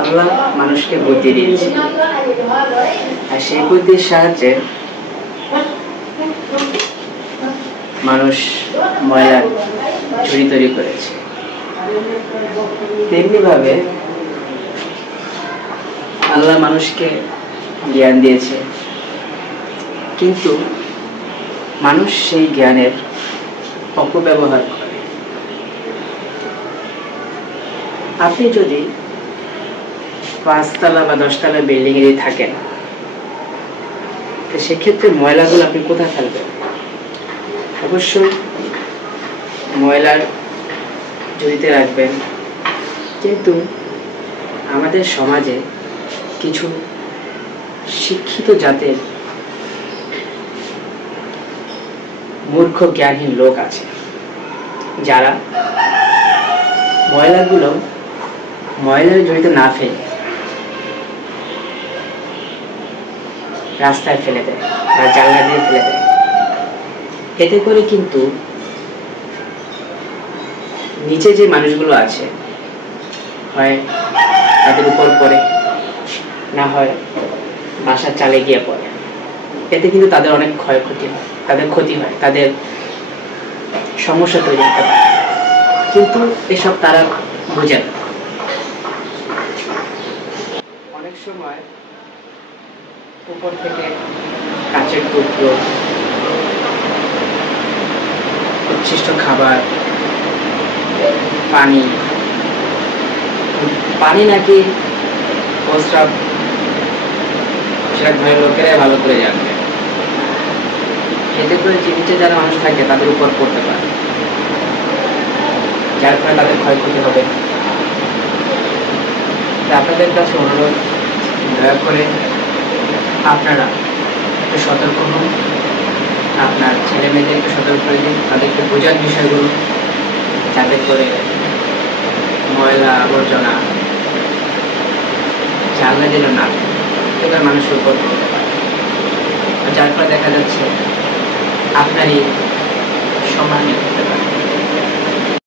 আল্লাহ মানুষকে বুদ্ধি দিয়েছে। আর সেই বুদ্ধির সাহায্যে মানুষ ময়লার ঝুড়ি তৈরি করেছে। তেমনি ভাবে আল্লাহ মানুষকে জ্ঞান দিয়েছে। কিন্তু মানুষ সেই জ্ঞানের অপব্যবহার করে। আপনি যদি পাঁচতলা বা দশতলা বিল্ডিং এ থাকেন। তো সেক্ষেত্রে ময়লাগুলো আপনি কোথায় ফেলবেন? অবশ্যই ময়লার ঝুড়িতে রাখবেন। কিন্তু আমাদের সমাজে কিছু শিক্ষিত জাতের মূর্খ জ্ঞানহীন লোক আছে, যারা ময়লাগুলো ময়লার জড়িত না ফেলে রাস্তায় ফেলে দেয় বা জানলা দিয়ে ফেলে দেয়। এতে করে কিন্তু নিচে যে মানুষগুলো আছে, হয় তাদের উপর পড়ে, না হয় বাসার চালে গিয়ে পড়ে। এতে কিন্তু তাদের অনেক ক্ষয়ক্ষতি হয়, তাদের ক্ষতি হয়, তাদের সমস্যা তৈরি হতে পারে। কিন্তু এসব তারা বোঝে না। অনেক সময় উপর থেকে কাচের টুকরো, উচ্ছিষ্ট খাবার, পানি পানি নাকি প্রস্রাব সেটা ঘরের লোকেরাই ভালো করে জানবে। এতে করে যে নিচে যারা মানুষ থাকে, তাদের উপর পড়তে পারে। যার ফলে তাদের ক্ষয়ক্ষতি হবে। আপনাদের কাছে অনুরোধ, দয়া করে আপনারা একটু সতর্ক হন। আপনার ছেলে মেয়েদেরকে সতর্ক করে দিন, তাদেরকে বোঝার বিষয়গুলো যাতে করে ময়লা আবর্জনা, জানলা যেন না এবার মানুষের উপর পারে। যার ফলে দেখা যাচ্ছে আপনারই সমানে হতে পারে।